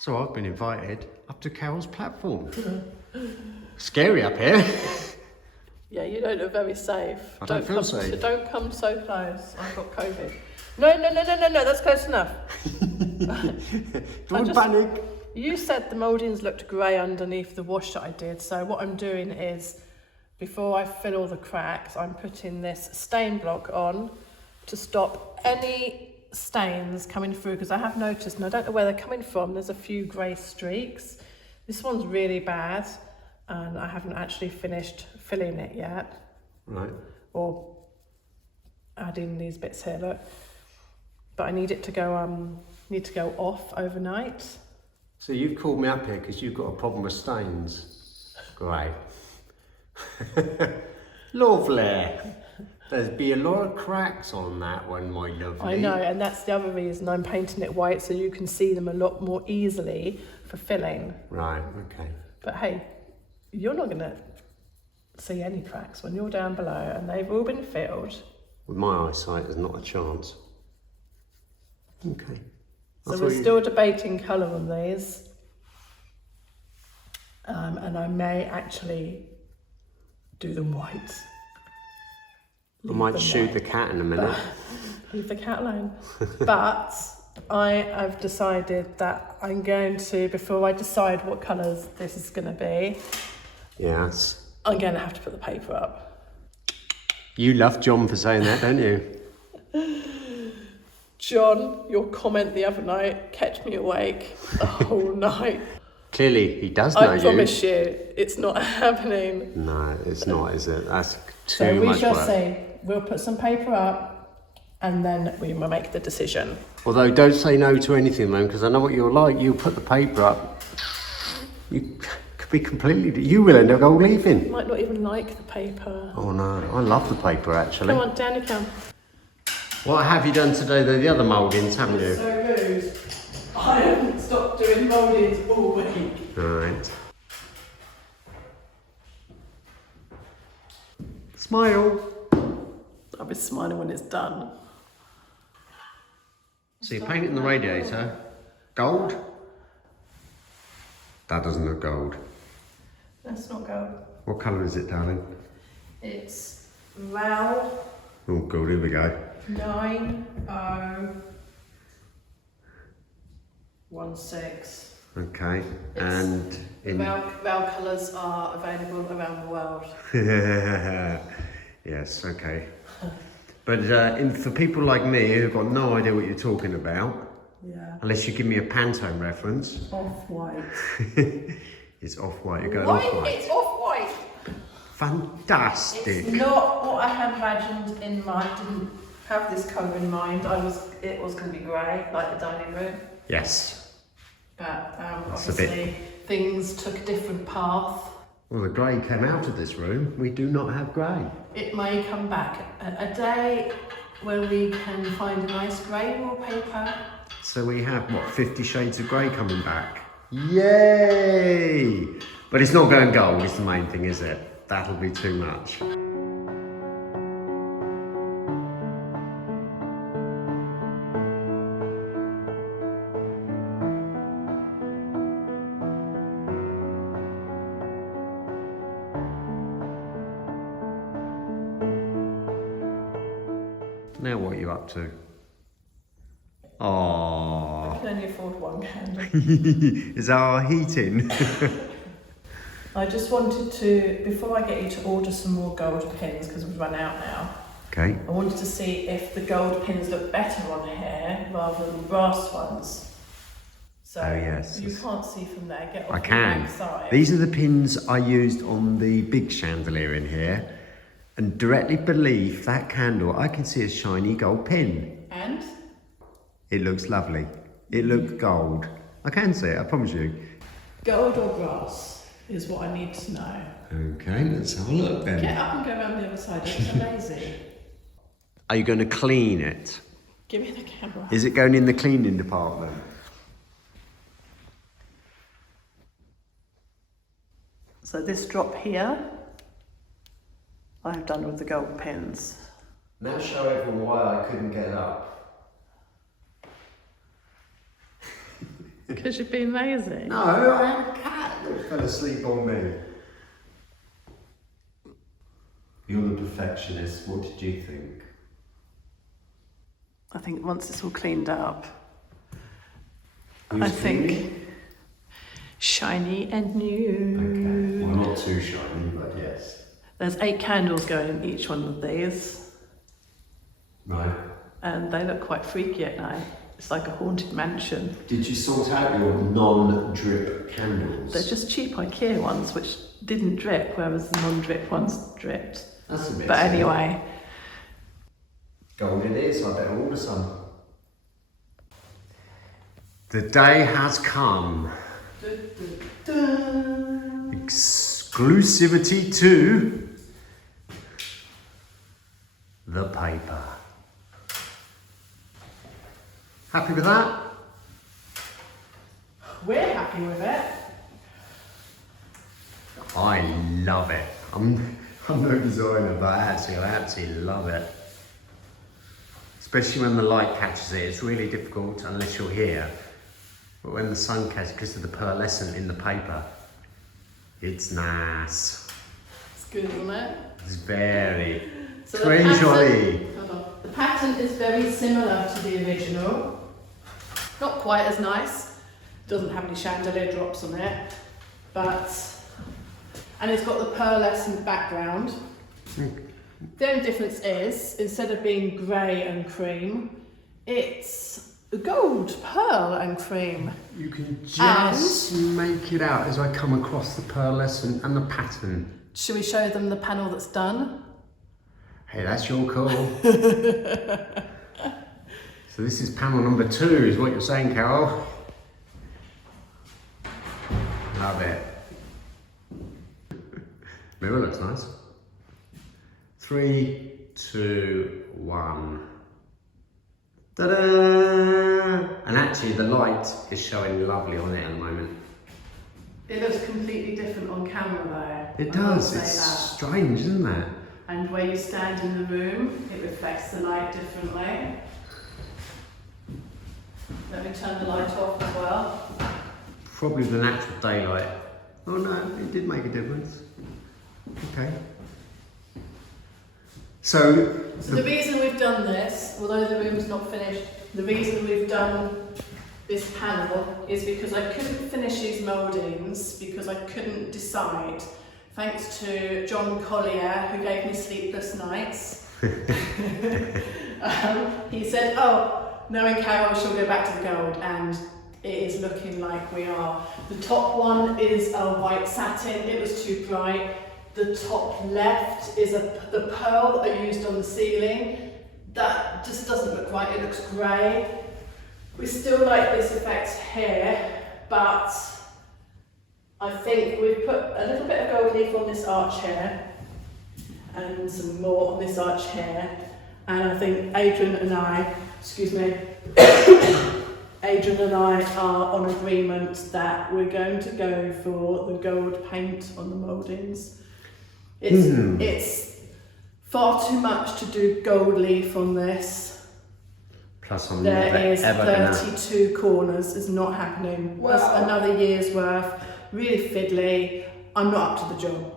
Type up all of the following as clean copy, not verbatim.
So I've been invited up to Carol's platform. Scary up here. Yeah, you don't look very safe. I don't feel safe. Don't come so close. I've got COVID. No, that's close enough. Don't panic. You said the mouldings looked grey underneath the wash that I did, so what I'm doing is, before I fill all the cracks, I'm putting this stain block on to stop any stains coming through, because I have noticed, and I don't know where they're coming from, there's a few grey streaks. This one's really bad, and I haven't actually finished filling it yet. Right. Or adding these bits here, look. But I need it to go off overnight. So you've called me up here because you've got a problem with stains. Great. Lovely. There'd be a lot of cracks on that one, my lovely. I know, and that's the other reason I'm painting it white, so you can see them a lot more easily for filling. Right, okay. But hey, you're not going to see any cracks when you're down below, and they've all been filled. With my eyesight, there's not a chance. Okay. So we're still debating colour on these. And I may actually do them white. I might shoot the cat in a minute. Leave the cat alone. But I have decided that I'm going to, before I decide what colours this is going to be, yes, I'm going to have to put the paper up. You love John for saying that, don't you? John, your comment the other night kept me awake the whole night. Clearly, he does know you. I promise you, it's not happening. No, it's not, is it? That's too so we much shall work. see. We'll put some paper up, and then we will make the decision. Although, don't say no to anything, man, because I know what you're like. You put the paper up, you could be completely... You will end up go leaving. You might not even like the paper. Oh, no. I love the paper, actually. Come on, down you come. What have you done today, though? The other mouldings, haven't you? So rude. I haven't stopped doing mouldings all week. Right. Smile. I'll be smiling when it's done. So you're painting the radiator. Gold? That doesn't look gold. That's not gold. What colour is it, darling? It's Ral Oh, good, here we go. 9016. Okay, and in... Val colours are available around the world. Yes, okay. But for people like me who've got no idea what you're talking about, yeah, unless you give me a Pantone reference. Off-white. It's off-white, you're going White? off-white. It's off-white. Fantastic. It's not what I had imagined in mind. I didn't have this colour in mind. It was going to be grey, like the dining room. Yes. But obviously things took a different path. Well, the grey came out of this room. We do not have grey. It may come back. A day when we can find a nice grey wallpaper. So we have, what, 50 shades of grey coming back? Yay! But it's not going gold, is the main thing, is it? That'll be too much. Now what are you up to? I can only afford one candle. Is that our heating? I just wanted to, before I get you to order some more gold pins, because we've run out now, Okay. I wanted to see if the gold pins look better on here rather than brass ones. So Oh, yes. you can't see from there, get off I the can. back side. These are the pins I used on the big chandelier in here. And directly beneath that candle, I can see a shiny gold pin. And? It looks lovely. It looks gold. I can see it, I promise you. Gold or brass is what I need to know. Okay, let's have a look then. Get up and go around the other side, don't be so lazy. Are you going to clean it? Give me the camera. Is it going in the cleaning department? So this drop here, I've done with the gold pins. Now show everyone why I couldn't get up. Because you've been lazy. No, I had a cat that fell asleep on me. You're the perfectionist. What did you think? I think once it's all cleaned up, Who's I think cleaning? shiny and new. Okay. Well, not too shiny, but yes. There's 8 candles going in each one of these. Right. And they look quite freaky at night. It's like a haunted mansion. Did you sort out your non-drip candles? They're just cheap IKEA ones which didn't drip, whereas the non-drip ones dripped. That's a bit But silly. anyway. Gold it is, I better order some. The day has come. Exclusivity to the paper. Happy with that? We're happy with it. I love it. I'm no designer, but I absolutely love it. Especially when the light catches it, it's really difficult unless you're here. But when the sun catches, because of the pearlescent in the paper, it's nice. It's good, isn't it? It's very So très joli. the pattern is very similar to the original. Not quite as nice. Doesn't have any chandelier drops on it, and it's got the pearlescent background. The only difference is, instead of being grey and cream, it's gold, pearl and cream. You can just make it out as I come across the pearlescent and the pattern. Should we show them the panel that's done? Hey, that's your call. So this is panel number 2, is what you're saying, Carol? Love it. Mirror looks nice. 3, 2, 1. Ta-da! And actually the light is showing lovely on it at the moment. It looks completely different on camera though. It does, it's strange, isn't it? And where you stand in the room, it reflects the light differently. Let me turn the light off as well. Probably the natural daylight. Oh no, it did make a difference. Okay. So the reason we've done this, although the room's not finished, the reason we've done this panel is because I couldn't finish these mouldings because I couldn't decide. Thanks to John Collier, who gave me sleepless nights. He said, oh, knowing Carol, she'll go back to the gold, and it is looking like we are. The top one is a white satin, it was too bright. The top left is the pearl that I used on the ceiling. That just doesn't look right, it looks grey. We still like this effect here, but I think we've put a little bit of gold leaf on this arch here, and some more on this arch here. And I think Adrian and I are on agreement that we're going to go for the gold paint on the mouldings. It's far too much to do gold leaf on this. plus I'm There never is ever 32 corners, it's not happening. That's another year's worth, really fiddly. I'm not up to the job.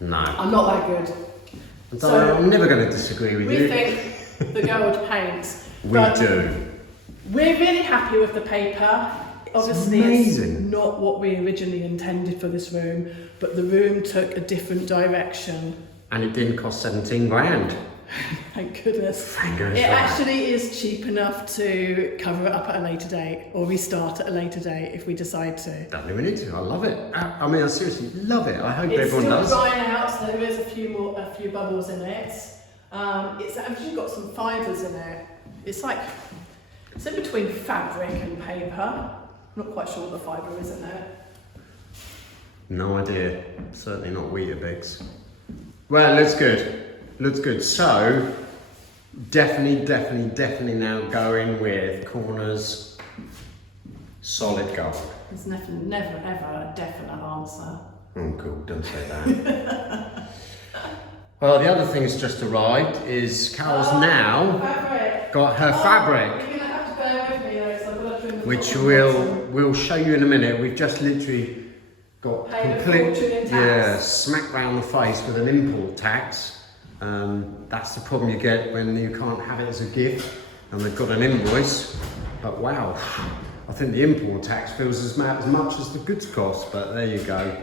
No. I'm not that good. So I'm never going to disagree with you. We think the gold paints. We do. We're really happy with the paper. Obviously, it's not what we originally intended for this room, but the room took a different direction. And it didn't cost 17 grand. Thank goodness. Thank goodness. It actually is cheap enough to cover it up at a later date, or restart at a later date if we decide to. Don't even need to. I love it. I mean, I seriously love it. I hope It's everyone still does. drying out, so there is a few bubbles in it. It's actually got some fibres in it. It's in between fabric and paper. I'm not quite sure what the fibre is in it. No idea. Certainly not Weetabix. Well, looks good. Looks good. So, definitely now going with corners, solid gold. There's never ever a definite answer. Oh, cool. Don't say that. Well, the other thing that's just arrived is Carol's now Fabric. got her fabric. You're going to have to bear with me though, so I've got to trim which we'll show you in a minute. We've just literally got complete smack round the face with an import tax. That's the problem you get when you can't have it as a gift and they've got an invoice. But wow, I think the import tax feels as much as the goods cost, but there you go.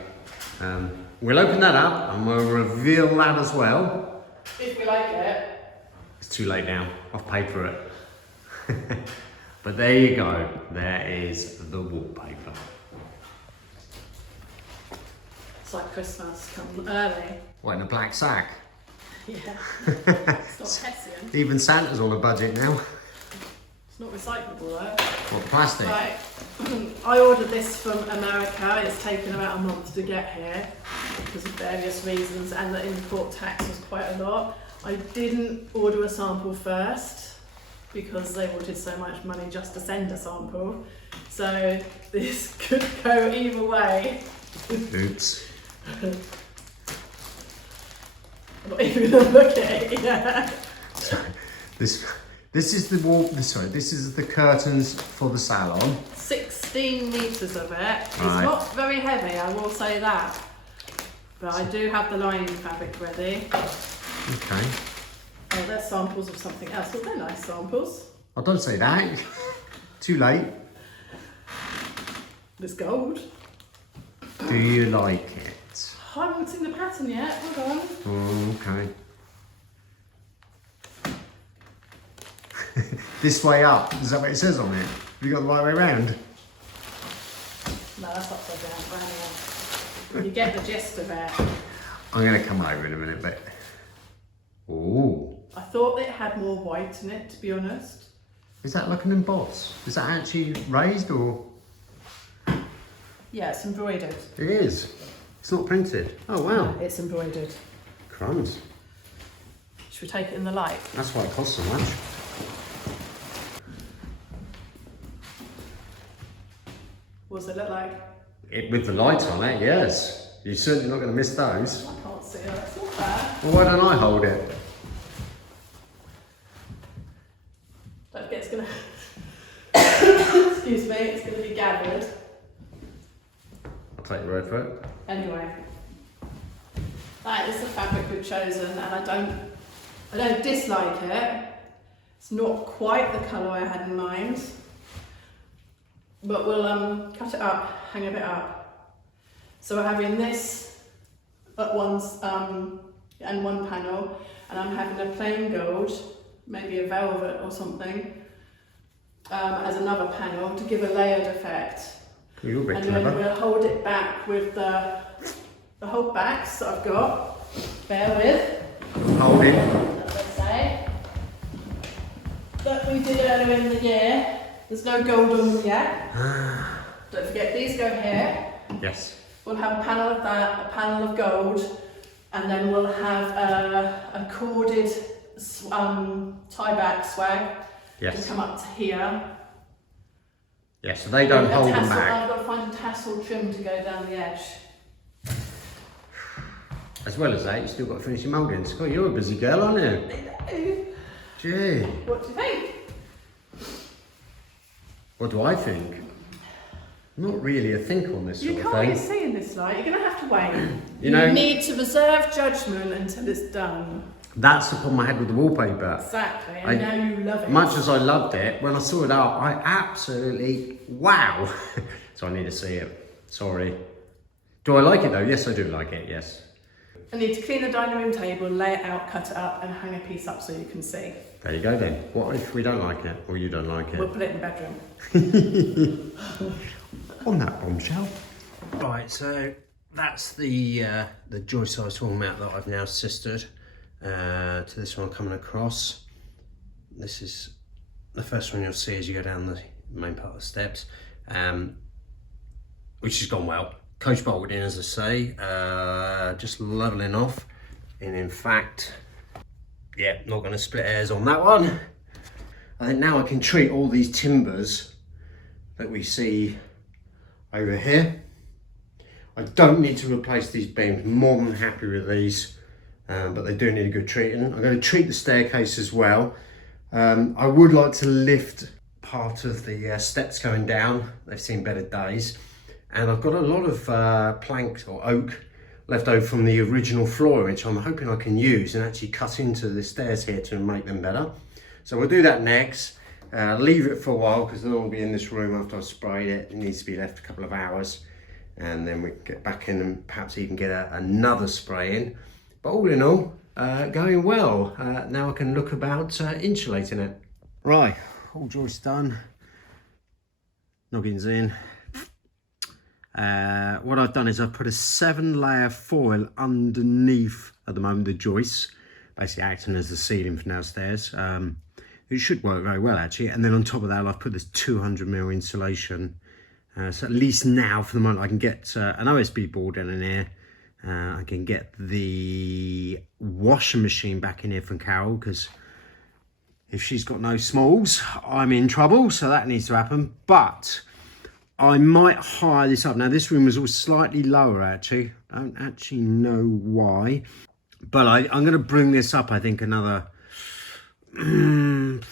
We'll open that up and we'll reveal that as well. If we like it. It's too late now, I've paid for it. But there you go, there is the wallpaper. It's like Christmas, come early. What, in a black sack? Yeah, it's not Hessian. Even Santa's on a budget now. It's not recyclable though. What, plastic? Right, I ordered this from America. It's taken about a month to get here because of various reasons, and the import tax was quite a lot. I didn't order a sample first because they wanted so much money just to send a sample. So this could go either way. Oops. I'm not even gonna look at it yet. So, this is the wall. Sorry, this is the curtains for the salon. 16 metres of it. It's Right. not very heavy, I will say that. But I do have the lining fabric ready. Okay. Oh, there's samples of something else. Well, they're nice samples. I don't say that. Too late. It's gold. Do you like it? I haven't seen the pattern yet. Hold on. Oh, okay. This way up. Is that what it says on it? Have you got the right way round? No, that's upside down. Right here. You get the gist of it. I'm going to come over in a minute, but... Ooh. I thought it had more white in it, to be honest. Is that like an emboss? Is that actually raised or...? Yeah, it's embroidered. It is. It's not printed. Oh, wow. It's embroidered. Crumbs. Should we take it in the light? That's why it costs so much. What does it look like? With the lights on it, yes. You're certainly not going to miss those. I can't see it. It's not bad. Well, why don't I hold it? Don't forget it's going to... Excuse me, it's going to be gathered. I'll take your word for it. Anyway, that is the fabric we've chosen, and I don't dislike it. It's not quite the colour I had in mind, but we'll cut it up, hang a bit up. So we're having this at once and one panel, and I'm having a plain gold, maybe a velvet or something, as another panel to give a layered effect. You're a bit And clever. then we'll hold it back with the hold backs that I've got. Bear with. Hold it. As I say. That we did earlier in the year. There's no gold on them yet. Don't forget, these go here. Yes. We'll have a panel of that, a panel of gold, and then we'll have a corded tie back swag to come up to here. Yeah, so they don't hold them back. I've got to find a tassel trim to go down the edge. As well as that, you've still got to finish your mouldings. God, you're a busy girl, aren't you? I do. Gee. What do you think? What do I think? Not really a think on this You sort can't of really thing. see in this light. You're going to have to wait. You know- need to reserve judgment until it's done. That's the problem I had with the wallpaper. Exactly. And now you love it. Much as I loved it, when I saw it out, I absolutely, wow. So I need to see it. Sorry. Do I like it though? Yes, I do like it, yes. I need to clean the dining room table, lay it out, cut it up, and hang a piece up so you can see. There you go then. What if we don't like it, or you don't like We'll it? put it in the bedroom. On that bombshell. Right, so that's the joist I was talking about that I've now sistered to this one coming across. This is the first one you'll see as you go down the main part of the steps, which has gone well. Coach bolted in, as I say, just leveling off, and in fact, yeah, not going to split hairs on that one. I think now I can treat all these timbers that we see over here. I don't need to replace these beams, more than happy with these, but they do need a good treating. I'm going to treat the staircase as well. I would like to lift part of the steps going down. They've seen better days. And I've got a lot of plank or oak left over from the original floor, which I'm hoping I can use and actually cut into the stairs here to make them better. So we'll do that next. Leave it for a while because it'll all be in this room after I've sprayed it. It needs to be left a couple of hours, and then we can get back in and perhaps even get another spray in. But all in all, going well. Now I can look about insulating it. Right, all joists done. Noggins in. What I've done is I've put a 7-layer foil underneath at the moment the joists, basically acting as the ceiling for downstairs. It should work very well actually, and then on top of that I've put this 200mm insulation, so at least now for the moment I can get an OSB board in here. I can get the washing machine back in here from Carol, because if she's got no smalls I'm in trouble, so that needs to happen. But I might hire this up. Now this room was all slightly lower actually, I don't actually know why, but I'm going to bring this up I think another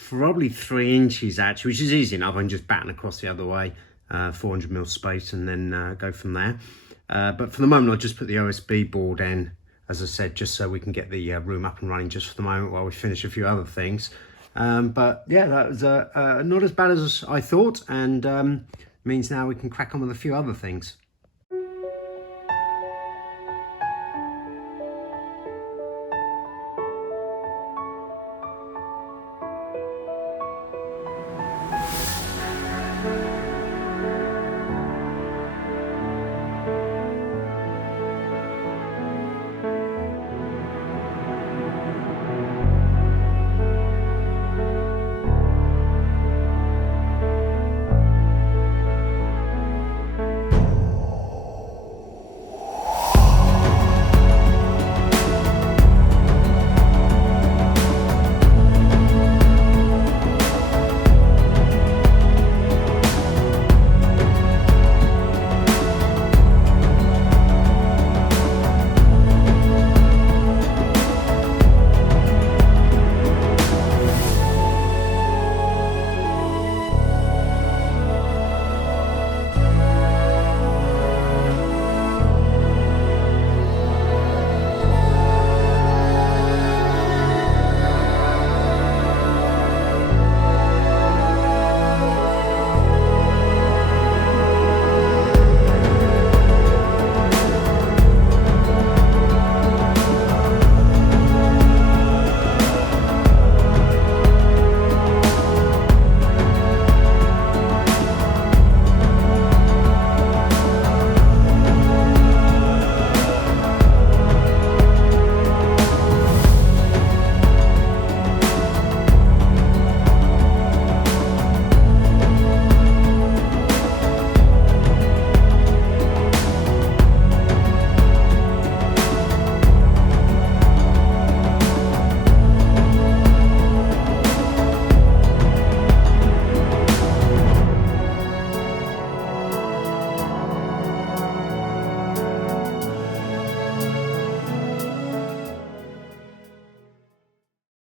probably 3 inches actually, which is easy enough. I can just batten across the other way, 400mm space, and then go from there. But for the moment I'll just put the OSB board in, as I said, just so we can get the room up and running just for the moment while we finish a few other things. But yeah, that was not as bad as I thought, and means now we can crack on with a few other things.